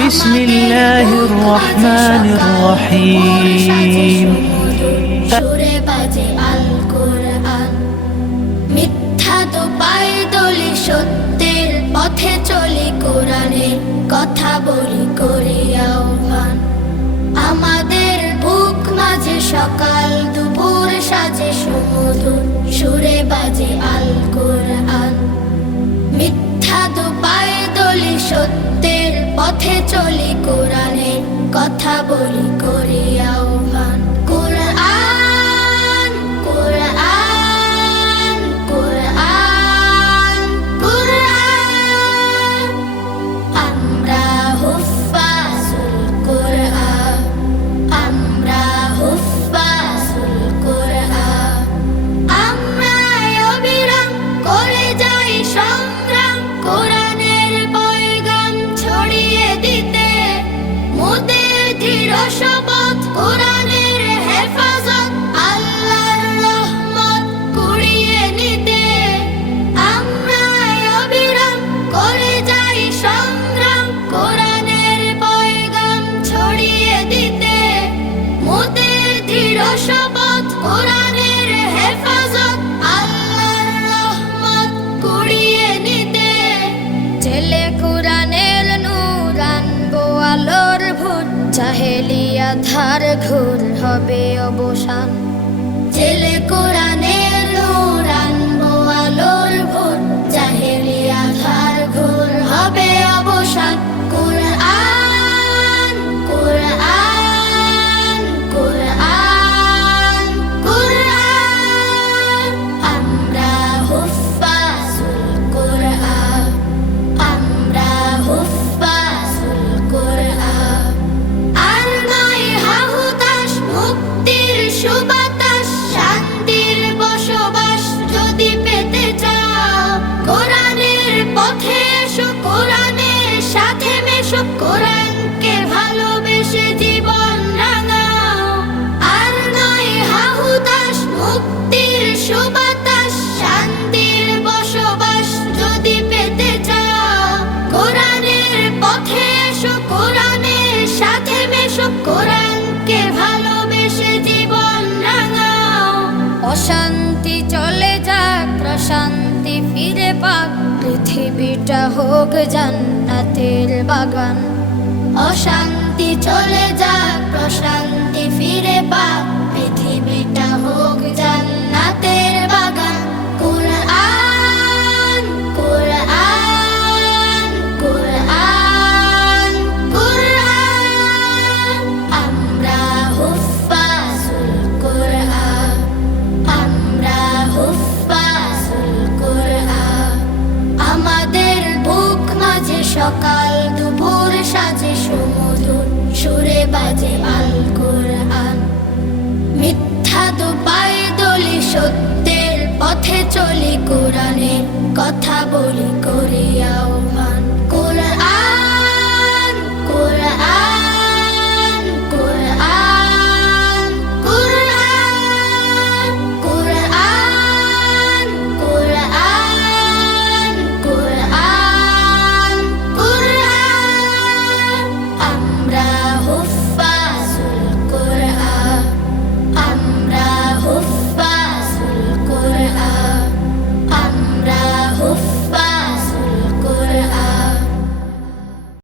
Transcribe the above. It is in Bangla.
বিসমিল্লাহির রহমানির রহিম। সুরে বাজে আল কোরআন, মিথ্যা তো পায়ে দলি, সত্যের পথে চলি, কোরআনের কথা বলি করি আহ্বান। আমাদের বুক মাঝে সকাল দুপুর সাজে সুমধুর, সুরে বাজে আল কোরআন। মিথ্যা তো পায়ে দলি, সত্যের পথে চলি, কোরআনের কথা বলি করি আহ্বান। কোরআন কোরআন কোরআন কোরআন, আমরা হুফাজুল কোরআন, আমরা হুফাজুল কোরআন। আমরা অবিরাম করে যাই সংগ্রাম, কোরআনের পয়গাম ছড়িয়ে দিতে, মোদের দৃঢ় শপথ কোরআনের হেফাজত, আল্লাহর রহমত কুড়িয়ে নিতে। আমরা অবিরাম করে যাই সংগ্রাম, কোরআনের পয়গাম ছড়িয়ে দিতে, মোদের দৃঢ় শপথ কোরআনের হেফাজত, আল্লাহর রহমত কুড়িয়ে নিতে। ছেলে কোরআনের নূর আনবো আলোর ভোর, জাহেলিয়া ধার ঘোর হবে অবসান। ছেলে কোরআনের নূর আনবো আলোর ভোর, জাহেলিয়া ধার ঘোর হবে অবসান। কোরআন কোরআন কোরআন কোরআন, আমরা হুফাজুল কোরআন, আমরা হুফাজুল কোরআন। আর নয় হাহুতাশ, মুক্তির সুবাতাস, শান্তির বসবাস যদি পেতে চাও, কোরআনের পথে এসো, কোরআনের সাথে মেশো, কোরআনকে ভালোবেসে জীবন রাঙাও। আর নয় হাহুতাশ, মুক্তির সুবাতাস, শান্তির বসবাস যদি পেতে চাও, কোরআনের পথে এসো, কোরআনের সাথে মেশো, কোরআনকে ভালোবেসে জীবন রাঙাও। অশান্তি চলে যাক, প্রশান্তি ফিরে পাক, পৃথিবীটা হোক জান্নাতের বাগান। অশান্তি চলে যাক, প্রশান্তি ফিরে পাক, পৃথিবীটা হোক জান্নাতের বাগান। কোরআন কোরআন কোরআন কোরআন, আমরা হুফাজুল কোরআন, আমরা হুফাজুল কোরআন। আমাদের বুক মাঝে সকাল দুপুর সাজে সুমধুর, সুরে বাজে আল কোরআন। মিথ্যা তো পায়ে দলি, সত্যের পথে চলি, কোরআনের কথা বলি করি আহ্বান।